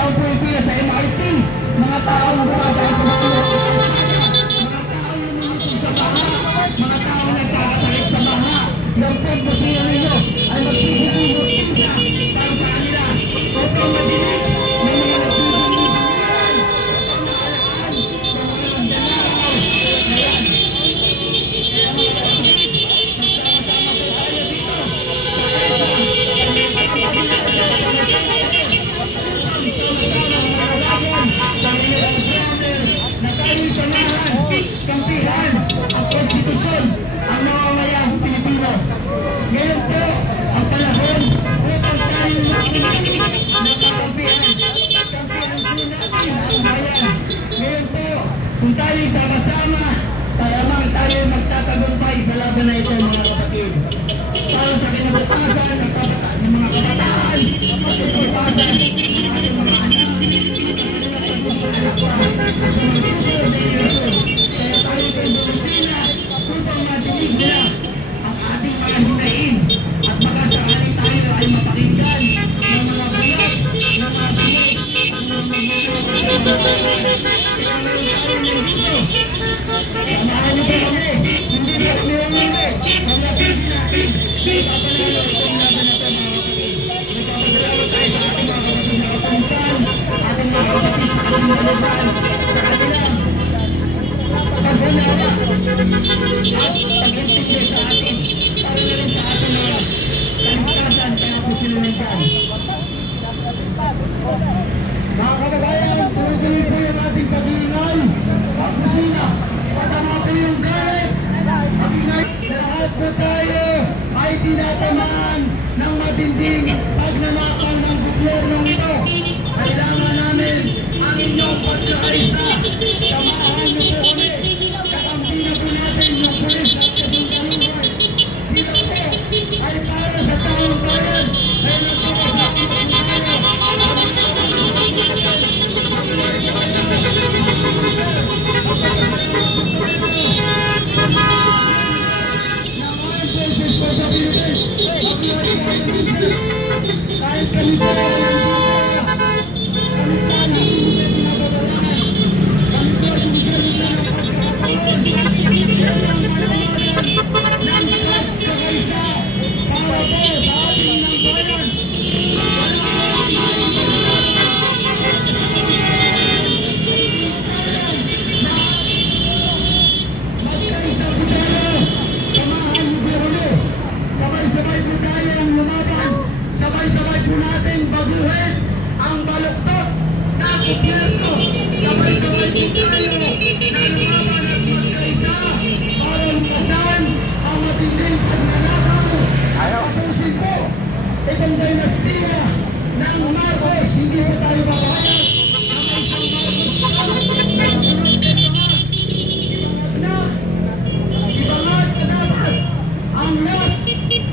taong pumipila sa MRT, mga taong dumadaan sa mga taong lumilisog sa baha, mga taong nagkakasakit sa baha. Yung pagbusiyan ninyo ay magsisipin justisya para sa kanila. Upang madinig ng mga nagbibigay, upang maalaan sa mga nagdalaw. Ngayon, kaya mga kapatid, magsama-sama po tayo dito sa EDSA, sa pagpapagalaga sa nagkakasakit, upang sama-sama mahalagan ng inyong brother na tayo samahan, kampihan ang konstitusyon, ang mamamayang Pilipino. Ngayon po ang panahon upang tayo makinig na kakampihan. Kampihan po natin ang bayan. Ngayon po, kung tayo sama-sama, talamang tayo magtatagumpay sa laban na ito, mga kapatid. Para sa kinabukasan ng mga kabataan, at kinabukasan ng ating mga anak, anak pa, sa mga susunod na iyon. Kaya tayo pindusina upang matinig nila ang ating mga hinain at baka sakaling tayo ay mapakinggan ng mga bulat, ng mga bulat, ang mga magmumulong sa mga kaya ngayon tayo nandito. Samahan niyo ba kami? Hindi na kami umili. Ang napigil natin, ipapanalo itong laban na ito, mga kapatid. Nagpapasalamat tayo sa ating mga kapatid na kapulisan, ating mga kapatid sa kasindaluhan, sa kanilang pag-unawa at pag-intindi sa atin para na rin sa ating mga kaligtasan. Kaya po sila nagdaan. Mga kababayan, tuloy-tuloy po yung ating pag-iingay. Ang kusina, patamapin yung galit. Mag-ingay, lahat po tayo ay tinatamaan ng matinding pagnanakaw ng gobyernong ito. Kailangan namin ang inyong pagkakaisa. Samahan niyo po kami. Kakampi na po natin yung pulis at kasundaluhan. Sila po ay para sa taong bayan. Kaya nagpapasama po tayo. Kahit kami po sabay-sabay po natin baguhin ang baluktot na gobyerno. Sabay-sabay po tayo na lumaban at magkaisa para lumasan ang matinding pagnanakaw. Tapusin po itong dinastiya ng Marcos. Hindi po tayo papayag na may isang Marcos sunod kay si Bangad na dapat ang last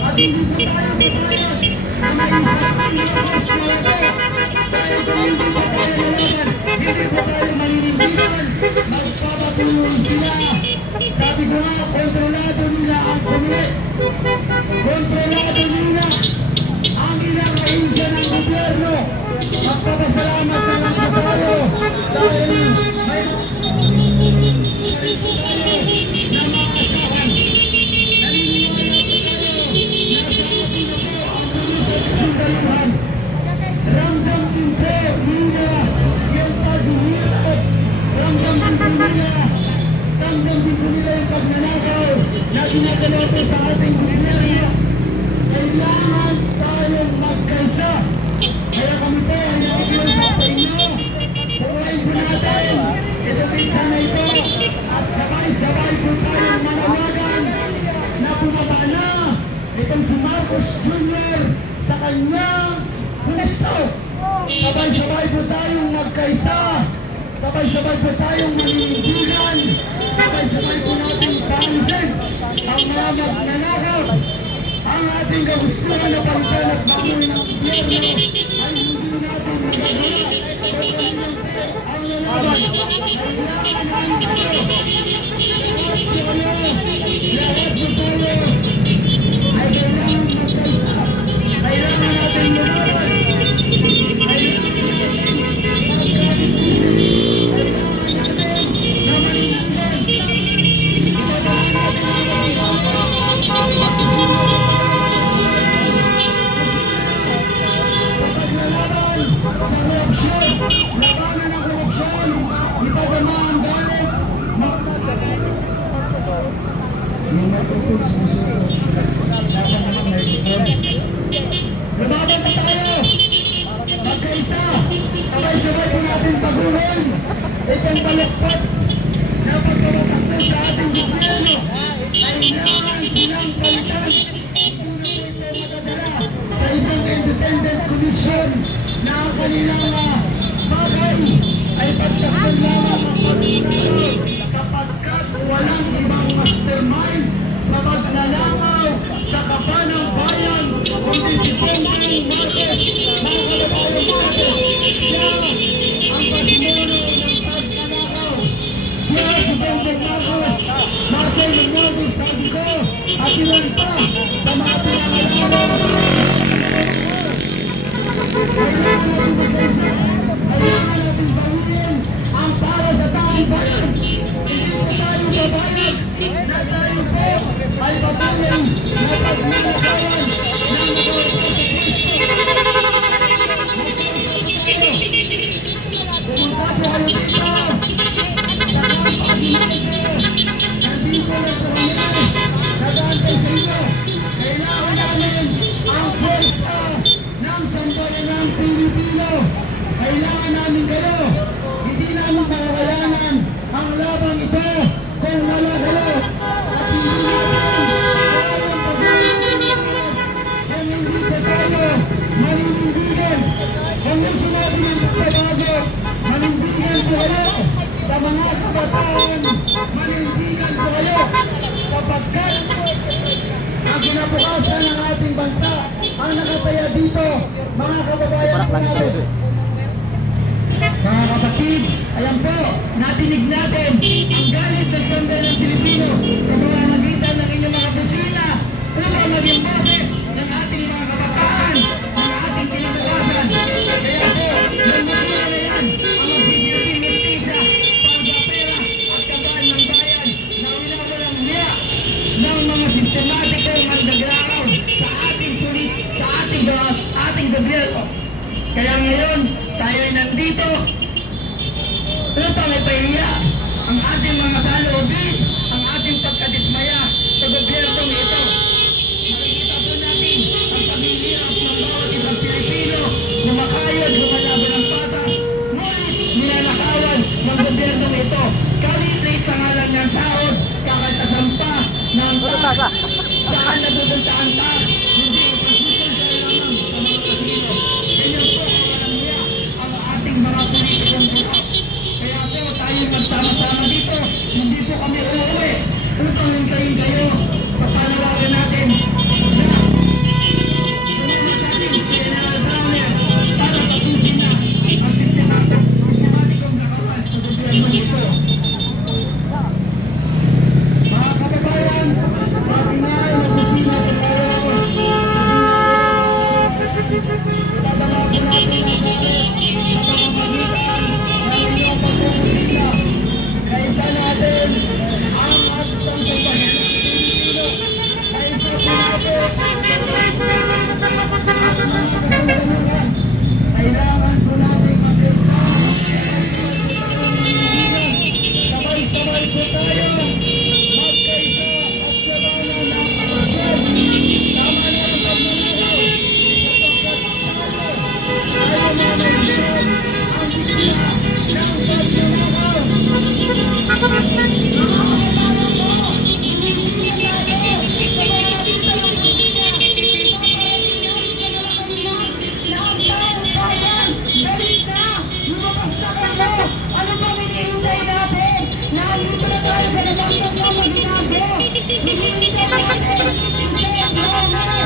at hindi po tayo papayag na may isang Marcos na ito. Dahil kung hindi po tayo nalaman, hindi po tayo maninindigan, magpapatuloy sila. Sabi ko nga, kontrolado nila ang kumuli. Kontrolado nila ang ilang ahensya ng gobyerno. Magpapasalamat na lang po tayo dahil may na maasahan. Naniniwala po tayo na sa ating ako ang pulis at kasundaluhan. Ramdam din po nila yung paghihirap. Ramdam din po nila yung pagnanakaw na ginagawa po sa ating gobyerno. Kailangan tayong magkaisa. Kaya kami po ay nakikiusap sa inyo. Buhayin po natin itong pinsan na ito at sabay-sabay po tayong manawagan na bumaba na itong si Marcos Jr. sa kanyang puesto. Sabay-sabay po tayong magkaisa. Sabay-sabay po tayong maninindigan. Sabay-sabay po natin panisin ang mga magnanakaw. Ang ating kagustuhan na palitan at baguhin ng gobyerno ay hindi natin magagawa. Pagkalinang po ang lalaban. Kailangan namin ito. Lahat po kayo, lahat po tayo ay kailangan magkaisa. Kailangan natin lalaban. Kailangan natin likod sumusuko. Laban naman may likod. Lumaban pa tayo! Magkaisa! Sabay-sabay po natin pagulong itong baluktot na pagkawatakbo sa ating gobyerno. Kailangan silang palitan. Hindi na po ito matadala sa isang independent commission na ang kanilang bagay ay pagtakbo lamang ang pagkakaroon sapagkat walang ibang mastermind sa magnanakaw sa kapa ng bayan kundi si Bongbong Marcos. Mga kababayan natin, siya ang pasimuno ng pagkanakaw. Siya si Bongbong Marcos. Martin Lumogo, sabi ko, at ilan pa sa mga pinangalaman. Kailangan natin magkaisa. Kailangan natin bawiin ang para sa taong bayan. Hindi po tayo babayan na tayo po ay babayan na pagmamakawan ng mga pumunta po kayo dito sa kapag-inito. Nandito na po kami. Nagantay sa inyo. Kailangan namin ang pwersa ng sambayanang Pilipino. Kailangan namin kayo. Hindi namin makakayanan ang labang ito kung wala kayo. At hindi natin kayang pag-iiwas kung hindi pa tayo maninindigan. Kung yung sinabi ng pagbabago, manindigan po kayo sa mga kabataan. Manindigan po kayo sapagkat ang kinabukasan ng ating bansa ang nakataya dito, mga kababayan natin. Mga kapatid, ayan po, natinig natin ang galit ng sambayanang Pilipino sa pamamagitan ng inyong mga busina upang maging boses ng ating mga kabataan, ng ating kinabukasan. Kaya po, yung busina na yan ang magsisilbing justisya para sa pera at kabahan ng bayan na winawalang niya ng mga sistematikong mandagrakaw sa ating gobyerno. Kaya ngayon, tayo ay nandito upang ipahiya ang ating mga saloobin, ang ating pagkadismaya sa gobyernong ito. Makikita po natin ang paghihirap ng bawat isang Pilipino, kumakayod, lumalaban ng patas, ngunit nilalakawan ng gobyernong ito. Kalit-lit pangalan ng sahod, kakatasan pa ng tax. Saan napupunta ang tax? Hindi, pagsusunod lamang sa mga kasino. Ganyan po ang niya ang ating mga politikong bukas. Kaya po tayo magsama-sama dito, hindi po kami uuwi upang hintayin kayo sa panawagan natin na sumama sa ating si General Browner para tapusin na ang sistematikong nakawan sa gobyerno nito. Mga kababayan, pag-ingay ng busina po tayo. Itatama po natin ang galit sa pamamagitan ng inyong pagpupusina. Kaisa natin ang atang sambayanang Pilipino. Kaisa po natin at mga kasundaluhan. Kailangan po natin mag-isa. Sabay-sabay po tayo. Magkaisa at labanan ng korupsyon. Tama na ang pagmamalaw. Tayo mamagitan ang bigla ng pagmamalaw. Ano ba hinihintay natin? Nandito na tayo sa labas ng mga ginagawa. Hinihintay natin si Sen. Browner.